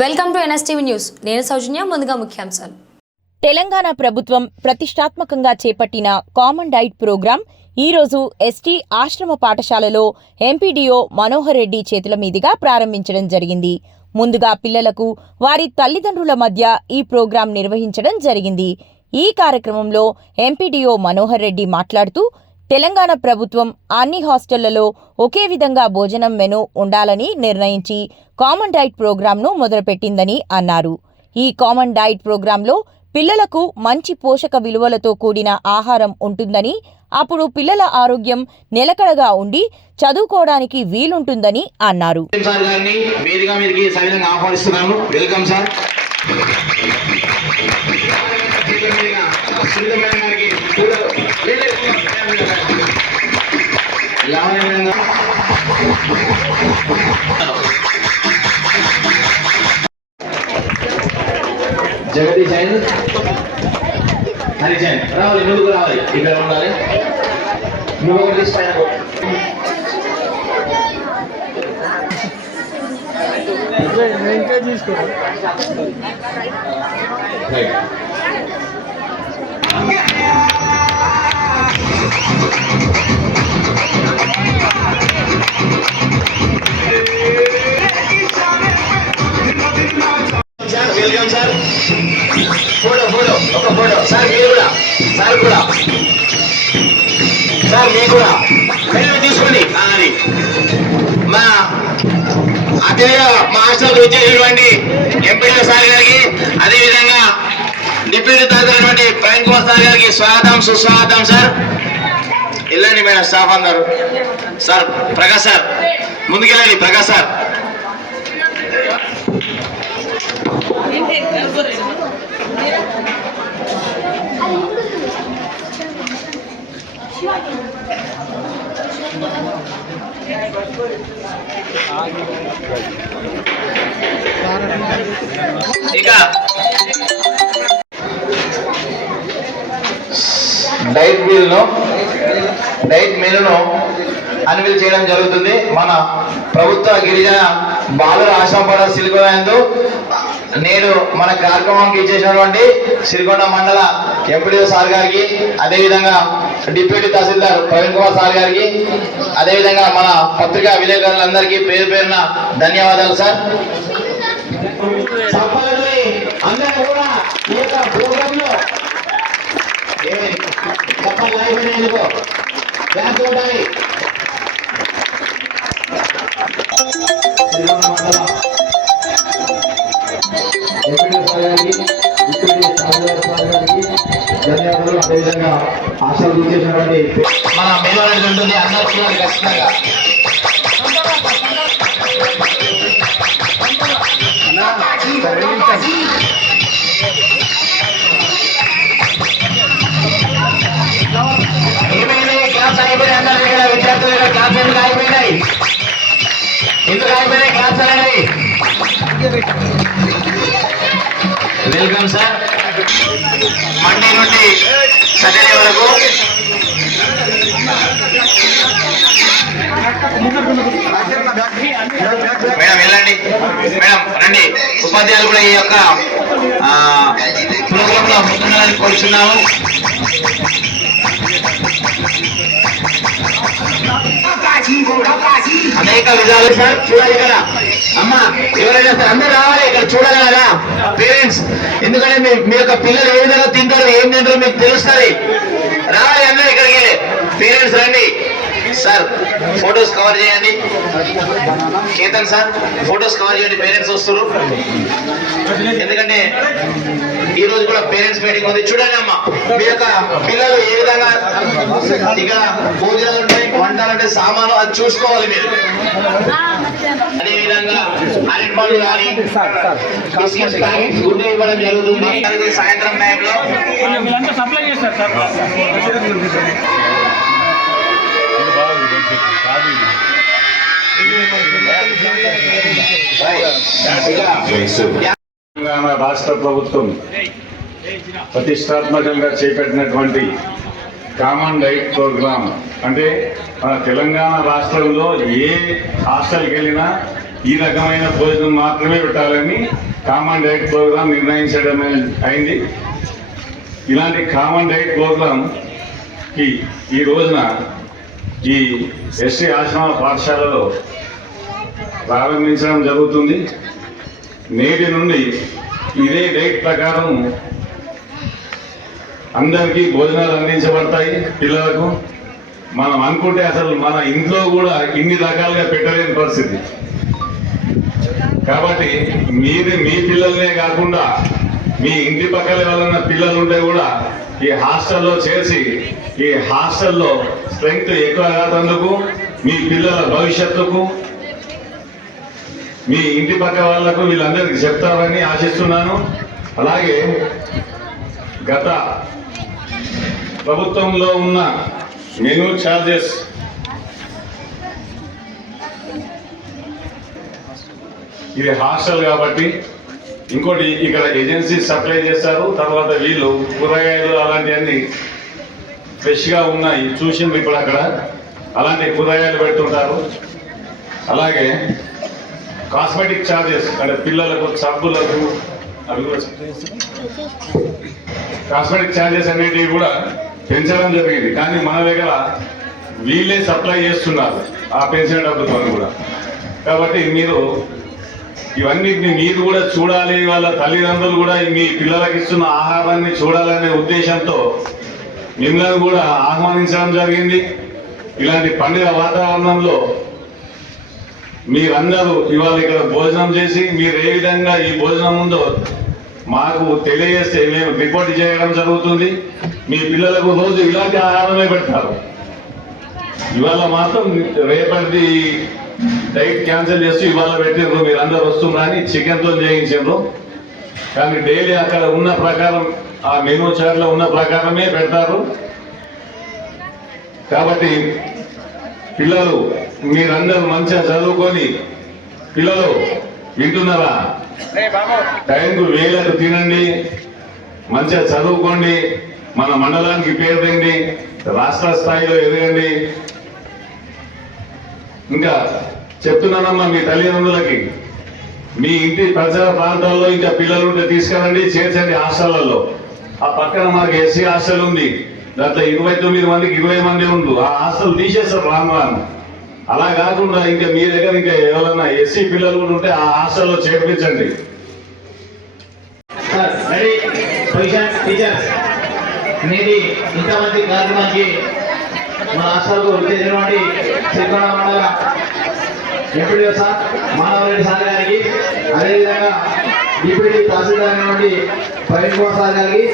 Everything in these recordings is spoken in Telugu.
Welcome to NSTV news. నేను సౌజన్య. ముందుగా ముఖ్యాంశాలు. తెలంగాణ ప్రభుత్వం ప్రతిష్టాత్మకంగా చేపట్టిన కామన్ డైట్ ప్రోగ్రాం ఈరోజు ఎస్టీ ఆశ్రమ పాఠశాలలో ఎంపీడీఓ మనోహర్ రెడ్డి చేతుల మీదుగా ప్రారంభించడం జరిగింది. ముందుగా పిల్లలకు వారి తల్లిదండ్రుల మధ్య ఈ ప్రోగ్రాం నిర్వహించడం జరిగింది. ఈ కార్యక్రమంలో ఎంపీడీఓ మనోహర్ రెడ్డి మాట్లాడుతూ తెలంగాణ ప్రభుత్వం అన్ని హాస్టళ్లలో ఒకే విధంగా భోజనం మెనూ ఉండాలని నిర్ణయించి కామన్ డైట్ ప్రోగ్రాంను మొదలుపెట్టిందని అన్నారు. ఈ కామన్ డైట్ ప్రోగ్రాంలో పిల్లలకు మంచి పోషక విలువలతో కూడిన ఆహారం ఉంటుందని, అప్పుడు పిల్లల ఆరోగ్యం నిలకడగా ఉండి చదువుకోవడానికి వీలుంటుందని అన్నారు. జగదీష్ జైన్, హరి జైన్ రావాలి, ముందుకు రావాలి, ఇక్కడ ఉండాలి. నువ్వు పైన వెల్కమ్ సార్. ఫోటో ఒక ఫోటో సార్. మీరు కూడా సార్ కూడా సార్ మీరు కూడా తీసుకోండి. అది మా అతిథిగా మా హాస్టల్ వచ్చేసినటువంటి ఎంపీడీ సార్ గారికి, అదేవిధంగా డిప్యూటీ తరగతి ప్రవీణ్ కుమార్ సార్ గారికి స్వాగతం, సుస్వాగతం సార్. వెళ్ళండి మేడం, స్టాఫ్ అందరు. సార్ ప్రకాష్ సార్ ముందుకెళ్ళండి. ప్రకాష్ సార్ ఇక డైట్ మెనూను అన్వీల్ చేయడం జరుగుతుంది. మన ప్రభుత్వ గిరిజన బాలుర ఆశ్రమపాఠ సిరికొండ నేడు మన కార్యక్రమానికి ఇచ్చేసినటువంటి సిరికొండ మండల ఎంపీడీఓ సార్ గారికి, అదేవిధంగా డిప్యూటీ తహసీల్దార్ ప్రవీణ్ కుమార్ సార్ గారికి, అదేవిధంగా మన పత్రికా విలేకరులందరికీ పేరు పేరున ధన్యవాదాలు సార్. అందరూ కూడా ఈ యొక్క ప్రోగ్రాంలో ధన్యవాదాలు. అదేవిధంగా ఆశలు చేసినటువంటి మన మేలు ఉంటుంది. అందరూ చూడాలి ఖచ్చితంగా. క్లాస్ అయిపోయినాయి. అందరూ విద్యార్థులు క్లాస్ ఎందుకు అయిపోయినాయి? ఎందుకు అయిపోయినాయి క్లాస్ అనేది? Welcome sir. మండే నుండి సాటర్డే వరకు మేడం వెళ్ళండి. మేడం రండి. ఉపాధ్యాయులు కూడా ఈ యొక్క ప్రోగ్రామ్ లో ముందుండాలని కోరుచున్నాము. అనేక విధాలు సార్. చూడాలి కదా అమ్మా, ఎవరైనా సార్ అందరూ రావాలి ఇక్కడ, చూడాలి కదా పేరెంట్స్. ఎందుకంటే మీ యొక్క పిల్లలు ఏ విధంగా తింటారు, ఏం తింటారో మీకు తెలుస్తుంది. రావాలి అందరూ ఇక్కడికి. పేరెంట్స్ రండి సార్. ఫొటోస్ కవర్ చేయండి. కేతన్ సార్ ఫొటోస్ కవర్ చేయండి. పేరెంట్స్ వస్తారు. ఎందుకంటే ఈ రోజు కూడా పేరెంట్స్ మీటింగ్ ఉంది. చూడండి అమ్మా, మీ యొక్క పిల్లలు ఏ విధంగా ఇక్కడ భోజనాలు ఉంటాయి, వంటలు అంటే సామాను అది చూసుకోవాలి మీరు. అదేవిధంగా అరటి పండ్లు కానీ బిస్కెట్స్ కానీ గుడ్డు ఇవ్వడం జరుగుతుంది సాయంత్రం టైంలో. సప్లై చేస్తారు సార్. తెలంగాణ రాష్ట్ర ప్రభుత్వం ప్రతిష్టాత్మకంగా చేపట్టినటువంటి కామన్ డైట్ ప్రోగ్రామ్ అంటే మన తెలంగాణ రాష్ట్రంలో ఏ హాస్టల్కి వెళ్ళినా ఈ రకమైన భోజనం మాత్రమే పెట్టాలని కామన్ డైట్ ప్రోగ్రామ్ నిర్ణయించడం అయింది. ఇలాంటి కామన్ డైట్ ప్రోగ్రామ్కి ఈ రోజున ఈ ఎస్టీ ఆశ్రమ పాఠశాలలో ప్రారంభించడం జరుగుతుంది. నేటి నుండి ఇదే డైట్ ప్రకారం అందరికీ భోజనాలు అందించబడతాయి పిల్లలకు. మనం అనుకుంటే అసలు మన ఇంట్లో కూడా ఇన్ని రకాలుగా పెట్టలేని పరిస్థితి. కాబట్టి మీరు మీ పిల్లలనే కాకుండా మీ ఇంటి పక్కల ఎవరైనా పిల్లలు ఉంటే కూడా ఈ హాస్టల్లో చేసి ఈ హాస్టల్లో స్ట్రెంగ్త్ ఎక్కువ కాదందుకు మీ పిల్లల భవిష్యత్తుకు మీ ఇంటి పక్క వాళ్లకు వీళ్ళందరికీ చెప్తారని ఆశిస్తున్నాను. అలాగే గత ప్రభుత్వంలో ఉన్న మెనూ ఛార్జెస్ ఇది హాస్టల్ కాబట్టి ఇంకోటి ఇక్కడ ఏజెన్సీ సప్లై చేస్తారు. తర్వాత వీళ్ళు కూరగాయలు అలాంటివన్నీ ఫ్రెష్గా ఉన్నాయి చూసింది ఇప్పుడు అక్కడ అలాంటి కూరగాయలు పెడుతుంటారు. అలాగే కాస్మెటిక్ ఛార్జెస్ అంటే పిల్లలకు సబ్బులకు అవి కూడా కాస్మెటిక్ ఛార్జెస్ అనేటివి కూడా పెంచడం జరిగింది. కానీ మన దగ్గర వీళ్ళే సప్లై చేస్తున్నారు ఆ పెంచిన డబ్బుతో కూడా. కాబట్టి మీరు ఇవన్నిటిని మీరు కూడా చూడాలి, వాళ్ళ తల్లిదండ్రులు కూడా మీ పిల్లలకి ఇస్తున్న ఆహారాన్ని చూడాలనే ఉద్దేశంతో మిమ్మల్ని కూడా ఆహ్వానించడం జరిగింది. ఇలాంటి పండుగ వాతావరణంలో మీరందరూ ఇవాళ ఇక్కడ భోజనం చేసి మీరు ఏ విధంగా ఈ భోజనం ఉందో మాకు తెలియజేస్తే మేము రిపోర్ట్ చేయడం జరుగుతుంది. మీ పిల్లలకు రోజు ఇలాంటి ఆహారమే పెడతారు. ఇవాళ మాత్రం రేపటి డైట్ క్యాన్సిల్ చేస్తూ ఇవాళ పెట్టిండ్రు, మీరు అందరు వస్తున్నారని చికెన్తో చేయించారు. కానీ డైలీ అక్కడ ఉన్న ప్రకారం ఆ మెనూ చార్ట్లో ఉన్న ప్రకారమే పెడతారు. కాబట్టి పిల్లలు మీరందరూ మంచిగా చదువుకొని, పిల్లలు వింటున్నారా, టైంకు వేలకు తినండి, మంచిగా చదువుకోండి, మన మండలానికి పేరు తెండి, రాష్ట్ర స్థాయిలో ఎదగండి. ఇంకా చెప్తున్నానమ్మా మీ తల్లిదండ్రులకి, మీ ఇంటి పరిసర ప్రాంతాల్లో ఇంకా పిల్లలు ఉంటే తీసుకెళ్ళండి, చేర్చండి హాస్టళ్లలో. ఆ పక్కన మాకు ఎస్సీ హాస్టల్ ఉంది, దాంట్లో 29 మందికి 20 మంది ఉంది. ఆ హాస్టల్ తీసేస్తారు రాను రాను. అలా కాకుండా ఇంకా మీ దగ్గర ఇంకా ఎవరైనా ఎస్సీ పిల్లలు కూడా ఉంటే ఆ హాస్టల్లో చేర్పించండి. అనేది ఇంతమంది కార్యక్రమానికి మన హాస్టల్కు వచ్చేసినటువంటి శ్రీకొండ మండల ఎంపీడీ సార్ మానవరెడ్డి సార్ గారికి, అదేవిధంగా డిప్యూటీ తహసీల్దార్ అయినటువంటి ప్రవీణ్ కుమార్ సార్ గారికి,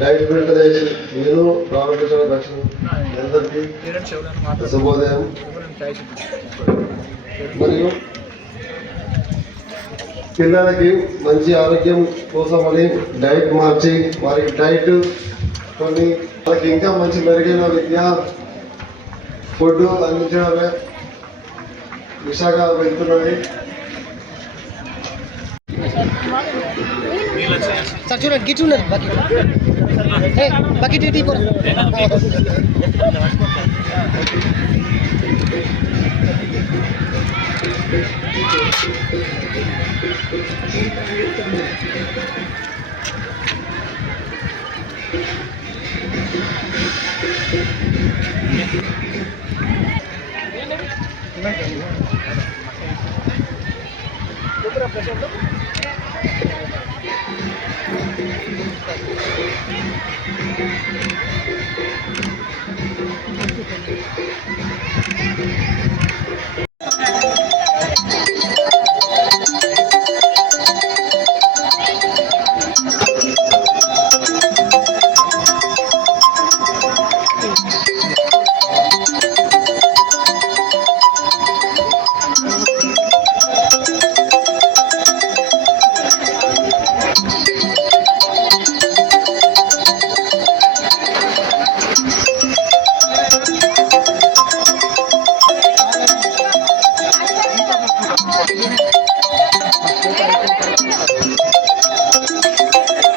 డైట్ నేను ప్రారంభించిన దక్షిణ అందరికీ శుభోదయం. మరియు పిల్లలకి మంచి ఆరోగ్యం కోసమని డైట్ మార్చి వారికి డైట్ కొన్ని వాళ్ళకి ఇంకా మంచి మెరుగైన విద్య ఫుడ్ అందించడమే దిశగా వెళ్తున్నది. సార్ చూడండి గిచ్చున్నారు బకెట్ టీ